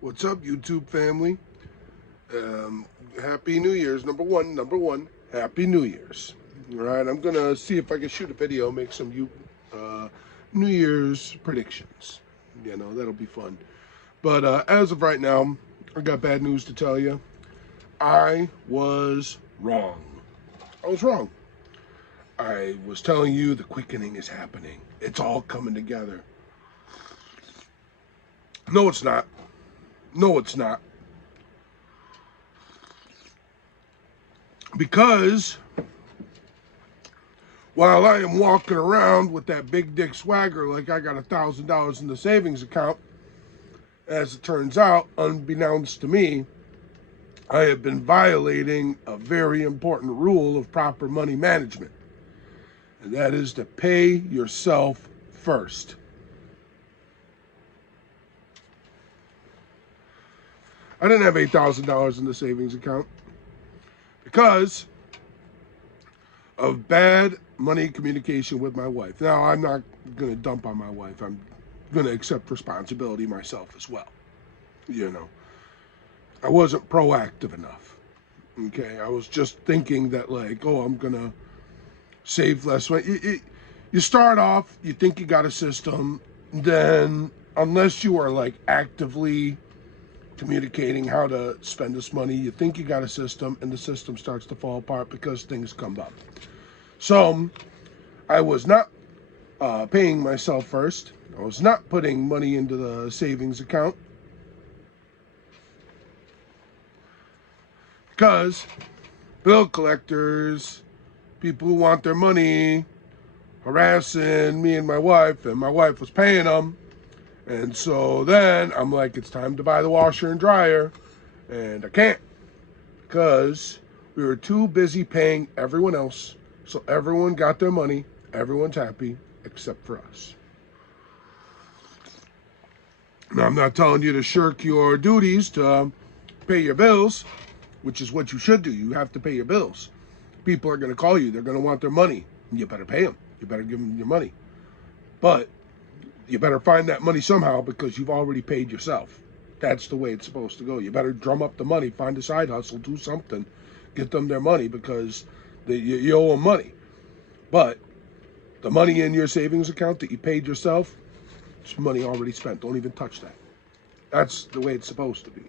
What's up, YouTube family? Happy New Year's. Number one, Happy New Year's. All right, I'm gonna see if I can shoot a video, make some New Year's predictions. That'll be fun. But as of right now, I got bad news to tell you. I was wrong. I was wrong. I was telling you the quickening is happening. It's all coming together. No, it's not. No, it's not. Because while I am walking around with that big dick swagger like I got $1,000 in the savings account, as it turns out, unbeknownst to me, I have been violating a very important rule of proper money management, and that is to pay yourself first. I didn't have $8,000 in the savings account because of bad money communication with my wife. Now, I'm not going to dump on my wife. I'm going to accept responsibility myself as well. I wasn't proactive enough. Okay, I was just thinking that I'm going to save less money. You start off, you think you got a system, then unless you are actively communicating how to spend this money, you think you got a system, and the system starts to fall apart because things come up. So I was not paying myself first. I was not putting money into the savings account because bill collectors, people who want their money, harassing me and my wife was paying them. And so then I'm like, it's time to buy the washer and dryer, and I can't because we were too busy paying everyone else. So everyone got their money, everyone's happy except for us. Now, I'm not telling you to shirk your duties to pay your bills, which is what you should do. You have to pay your bills. People are going to call you. They're going to want their money. You better pay them. You better give them your money. But you better find that money somehow because you've already paid yourself. That's the way it's supposed to go. You better drum up the money, find a side hustle, do something, get them their money because you owe them money. But the money in your savings account that you paid yourself, it's money already spent. Don't even touch that. That's the way it's supposed to be.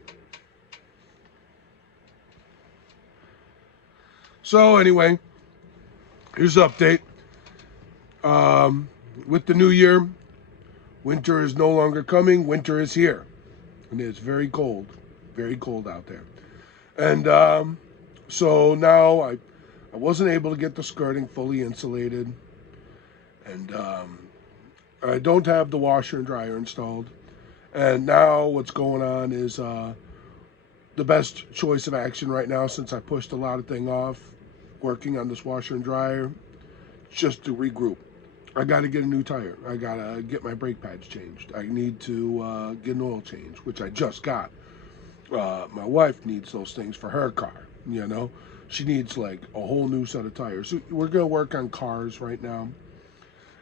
So anyway, here's the update. With the new year, winter is no longer coming. Winter is here. And it's very cold out there. And so now I wasn't able to get the skirting fully insulated. And I don't have the washer and dryer installed. And now what's going on is the best choice of action right now, since I pushed a lot of things off working on this washer and dryer, just to regroup. I got to get a new tire. I got to get my brake pads changed. I need to get an oil change, which I just got. My wife needs those things for her car, She needs a whole new set of tires. So we're going to work on cars right now.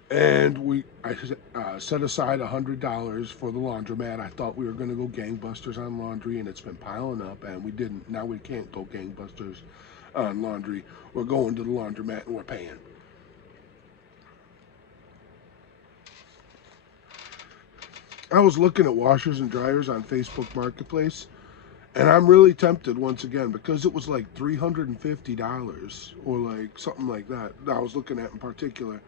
And I set aside $100 for the laundromat. I thought we were going to go gangbusters on laundry, and it's been piling up, and we didn't. Now we can't go gangbusters on laundry. We're going to the laundromat, and we're paying. I was looking at washers and dryers on Facebook Marketplace, and I'm really tempted once again because it was like $350 or something like that I was looking at in particular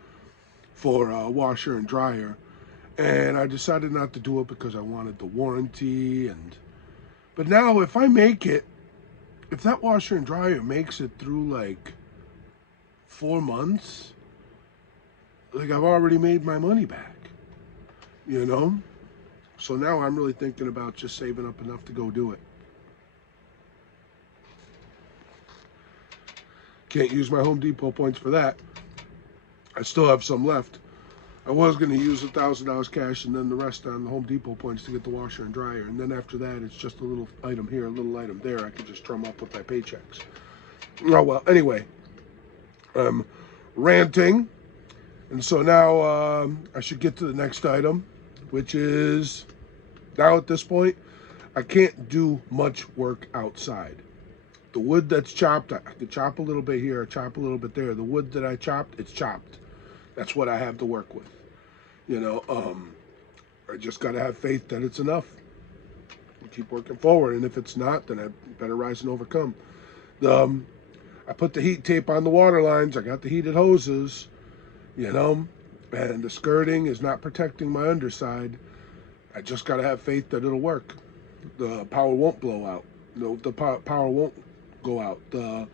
for a washer and dryer. And I decided not to do it because I wanted the warranty. But now if that washer and dryer makes it through 4 months, I've already made my money back, So now I'm really thinking about just saving up enough to go do it. Can't use my Home Depot points for that. I still have some left. I was going to use $1,000 cash and then the rest on the Home Depot points to get the washer and dryer. And then after that, it's just a little item here, a little item there. I could just drum up with my paychecks. Oh, well, anyway, I'm ranting. And so now I should get to the next item, which is, now at this point, I can't do much work outside. The wood that's chopped, I could chop a little bit here, chop a little bit there. The wood that I chopped, it's chopped. That's what I have to work with. You know, I just got to have faith that it's enough and keep working forward. And if it's not, then I better rise and overcome. Um, I put the heat tape on the water lines. I got the heated hoses, you know, and the skirting is not protecting my underside. I just got to have faith that it'll work. The power won't blow out. No, the power won't go out. The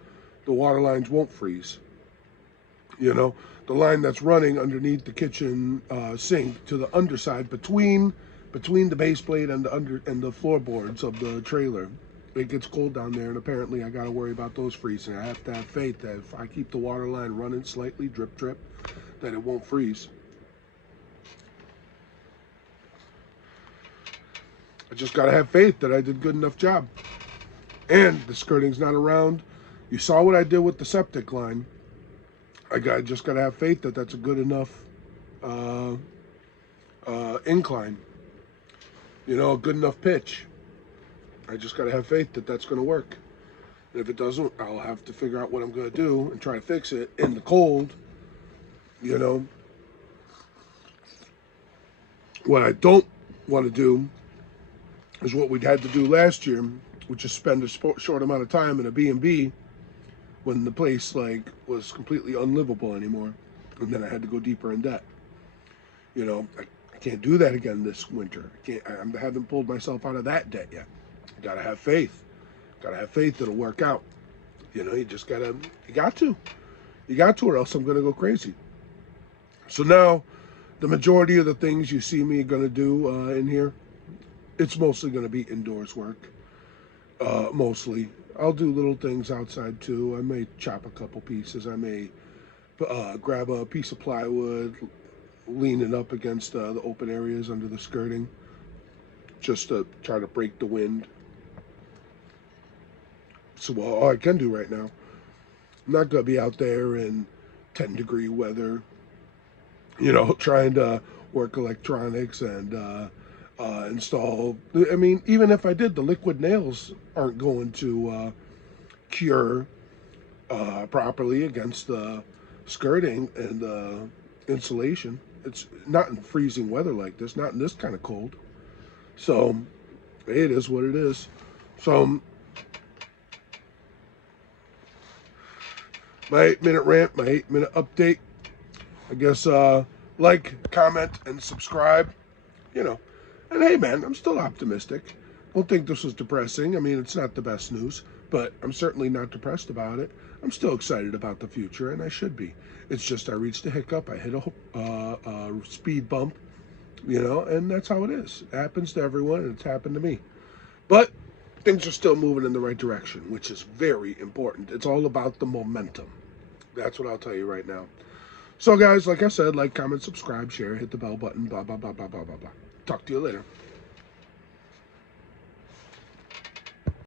water lines won't freeze. You know, the line that's running underneath the kitchen sink to the underside between the base plate and the floorboards of the trailer. It gets cold down there, and apparently I got to worry about those freezing. I have to have faith that if I keep the water line running slightly, drip, drip, that it won't freeze. I just got to have faith that I did a good enough job. And the skirting's not around. You saw what I did with the septic line. I just got to have faith that that's a good enough incline. You know, a good enough pitch. I just got to have faith that that's going to work. And if it doesn't, I'll have to figure out what I'm going to do and try to fix it in the cold. You know, what I don't want to do is what we had to do last year, which is spend a short amount of time in a B&B when the place like was completely unlivable anymore, and then I had to go deeper in debt. You know, I can't do that again this winter. I haven't pulled myself out of that debt yet. Gotta have faith. Gotta have faith it'll work out. You know, you got to, or else I'm gonna go crazy. So now, the majority of the things you see me gonna do in here, it's mostly gonna be indoors work. Mostly. I'll do little things outside too. I may chop a couple pieces. I may grab a piece of plywood, lean it up against the open areas under the skirting, just to try to break the wind. So all I can do right now. I'm not going to be out there in 10-degree weather, you know, trying to work electronics and install. I mean, even if I did, the liquid nails aren't going to cure properly against the skirting and the insulation. It's not in freezing weather like this, not in this kind of cold. So it is what it is. So my 8-minute rant, my 8-minute update. I guess like, comment, and subscribe. You know, and hey, man, I'm still optimistic. Don't think this was depressing. I mean, it's not the best news, but I'm certainly not depressed about it. I'm still excited about the future, and I should be. It's just I reached a hiccup. I hit a speed bump, you know, and that's how it is. It happens to everyone, and it's happened to me. But things are still moving in the right direction, which is very important. It's all about the momentum. That's what I'll tell you right now. So, guys, like I said, like, comment, subscribe, share, hit the bell button, blah, blah, blah, blah, blah, blah, blah. Talk to you later.